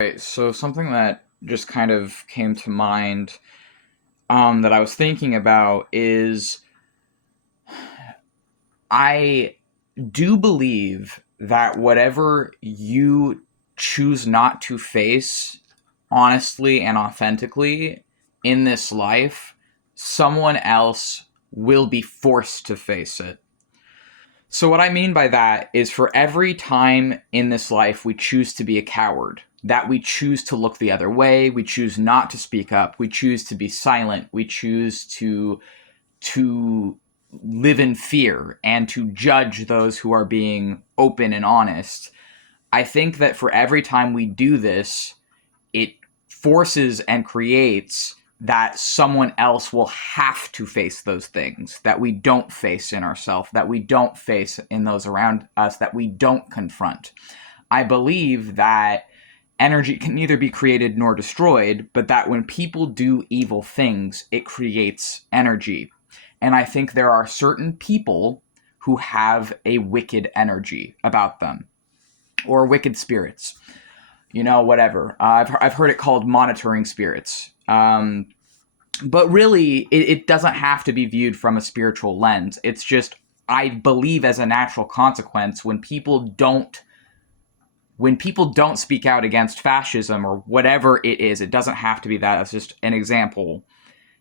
Right, so something that just kind of came to mind that I was thinking about is I do believe that whatever you choose not to face honestly and authentically in this life, someone else will be forced to face it. So, what I mean by that is for every time in this life we choose to be a coward, that we choose to look the other way, we choose not to speak up, we choose to be silent, we choose to live in fear and to judge those who are being open and honest. I think that for every time we do this, it forces and creates that someone else will have to face those things that we don't face in ourselves, that we don't face in those around us, that we don't confront. I believe that energy can neither be created nor destroyed, but that when people do evil things, it creates energy. And I think there are certain people who have a wicked energy about them, or wicked spirits, whatever. I've heard it called monitoring spirits. But really, it doesn't have to be viewed from a spiritual lens. It's just, I believe as a natural consequence, when people don't speak out against fascism or whatever it is, it doesn't have to be that. It's just an example.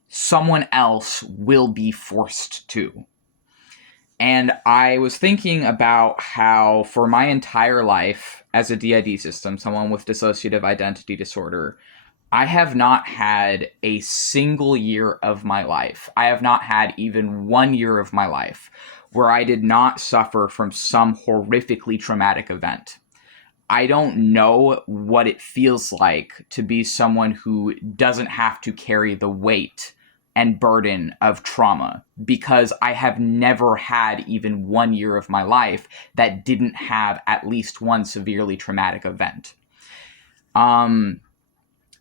Someone else will be forced to. And I was thinking about how, for my entire life as a DID system, someone with dissociative identity disorder, I have not had a single year of my life. I have not had even 1 year of my life where I did not suffer from some horrifically traumatic event. I don't know what it feels like to be someone who doesn't have to carry the weight and burden of trauma, because I have never had even 1 year of my life that didn't have at least one severely traumatic event. Um,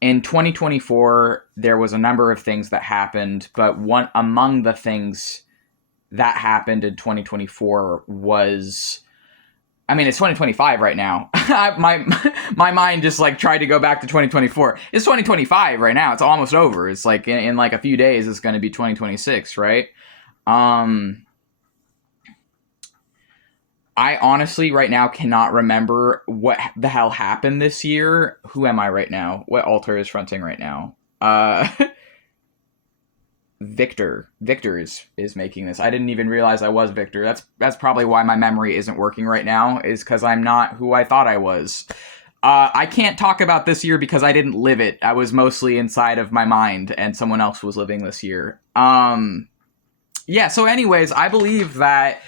in 2024, there was a number of things that happened, but one among the things that happened in 2024 was, I mean, it's 2025 right now. my mind just like tried to go back to 2024. It's 2025 right now. It's almost over. It's like in like a few days, it's going to be 2026, right? Um, I honestly right now cannot remember what the hell happened this year. Who am I right now? What altar is fronting right now? Victor is making this. I didn't even realize I was Victor. That's probably why my memory isn't working right now, is because I'm not who I thought I was. I can't talk about this year because I didn't live it. I was mostly inside of my mind, and someone else was living this year. Yeah. So, anyways, I believe that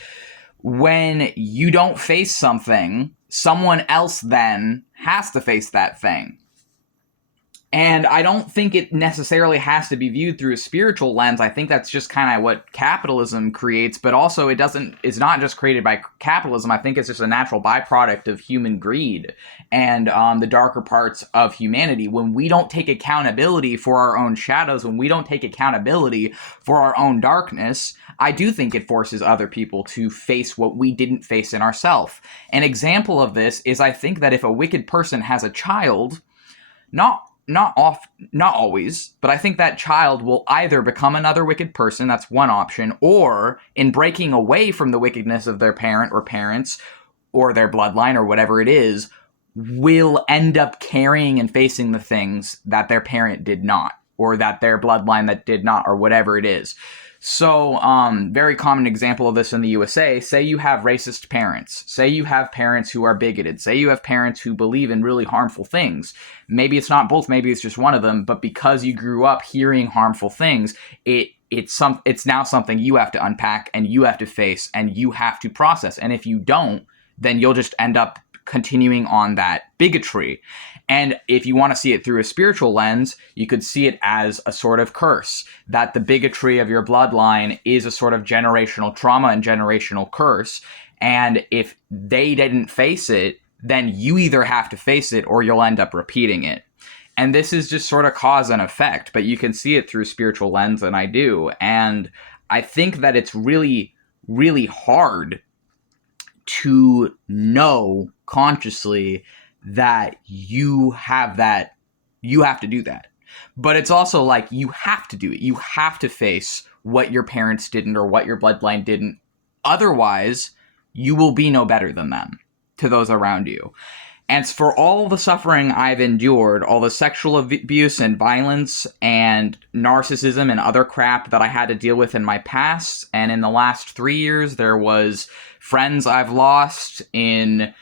when you don't face something, someone else then has to face that thing. And I don't think it necessarily has to be viewed through a spiritual lens. I think that's just kind of what capitalism creates, but also it's not just created by capitalism. I think it's just a natural byproduct of human greed and the darker parts of humanity. When we don't take accountability for our own shadows, when we don't take accountability for our own darkness, I do think it forces other people to face what we didn't face in ourselves. An example of this is, I think that if a wicked person has a child, not not always, but I think that child will either become another wicked person, that's one option, or in breaking away from the wickedness of their parent or parents or their bloodline or whatever it is, will end up carrying and facing the things that their parent did not, or that their bloodline that did not, or whatever it is. So, very common example of this in the USA, say you have racist parents, say you have parents who are bigoted, say you have parents who believe in really harmful things. Maybe it's not both, maybe it's just one of them, but because you grew up hearing harmful things, it's now something you have to unpack and you have to face and you have to process. And if you don't, then you'll just end up continuing on that bigotry. And if you want to see it through a spiritual lens, you could see it as a sort of curse, that the bigotry of your bloodline is a sort of generational trauma and generational curse. And if they didn't face it, then you either have to face it or you'll end up repeating it. And this is just sort of cause and effect, but you can see it through a spiritual lens, and I do. And I think that it's really, really hard to know consciously that you have to do that. But it's also like, you have to do it. You have to face what your parents didn't or what your bloodline didn't. Otherwise, you will be no better than them to those around you. And for all the suffering I've endured, all the sexual abuse and violence and narcissism and other crap that I had to deal with in my past, and in the last 3 years, there was friends I've lost in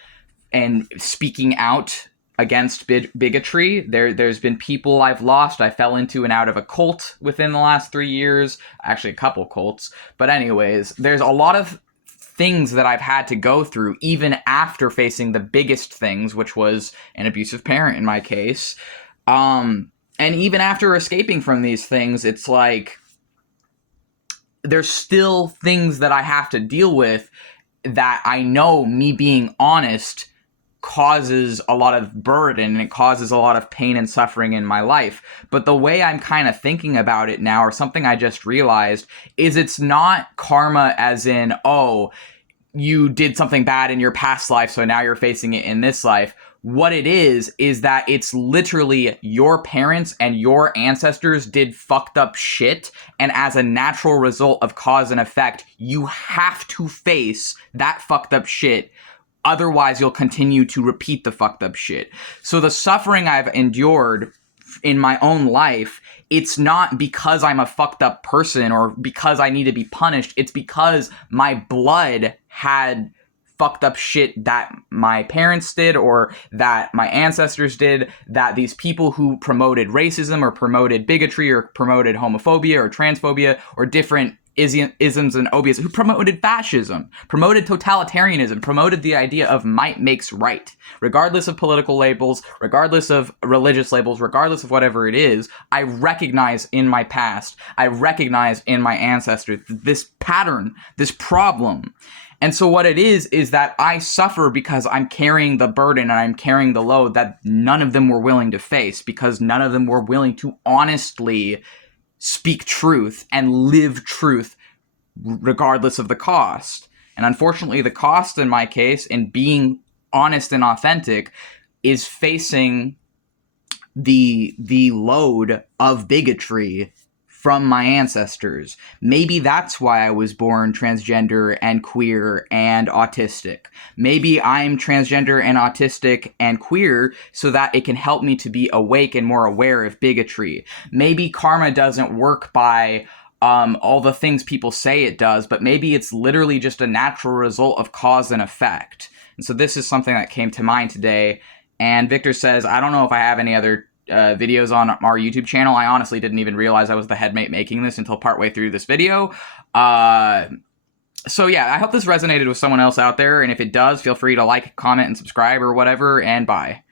and speaking out against bigotry. There's been people I've lost. I fell into and out of a cult within the last 3 years. Actually, a couple cults. But anyways, there's a lot of things that I've had to go through, even after facing the biggest things, which was an abusive parent in my case. And even after escaping from these things, it's like, there's still things that I have to deal with that I know, me being honest, causes a lot of burden and it causes a lot of pain and suffering in my life. But the way I'm kind of thinking about it now, or something I just realized, is it's not karma as in, oh, you did something bad in your past life, so now you're facing it in this life. What it is that it's literally your parents and your ancestors did fucked up shit, and as a natural result of cause and effect, you have to face that fucked up shit. Otherwise, you'll continue to repeat the fucked up shit. So the suffering I've endured in my own life, it's not because I'm a fucked up person or because I need to be punished. It's because my blood had fucked up shit that my parents did or that my ancestors did, that these people who promoted racism or promoted bigotry or promoted homophobia or transphobia or different isms and obias, who promoted fascism, promoted totalitarianism, promoted the idea of might makes right, regardless of political labels, regardless of religious labels, regardless of whatever it is. I recognize in my past, I recognize in my ancestors this pattern, this problem. And so what it is that I suffer because I'm carrying the burden and I'm carrying the load that none of them were willing to face, because none of them were willing to honestly speak truth and live truth regardless of the cost. And unfortunately, the cost in my case, in being honest and authentic, is facing the load of bigotry from my ancestors. Maybe that's why I was born transgender and queer and autistic. Maybe I'm transgender and autistic and queer so that it can help me to be awake and more aware of bigotry. Maybe karma doesn't work by all the things people say it does, but maybe it's literally just a natural result of cause and effect. And so this is something that came to mind today. And Victor says, I don't know if I have any other videos on our YouTube channel. I honestly didn't even realize I was the headmate making this until partway through this video. So yeah, I hope this resonated with someone else out there, and if it does, feel free to like, comment, and subscribe or whatever, and bye.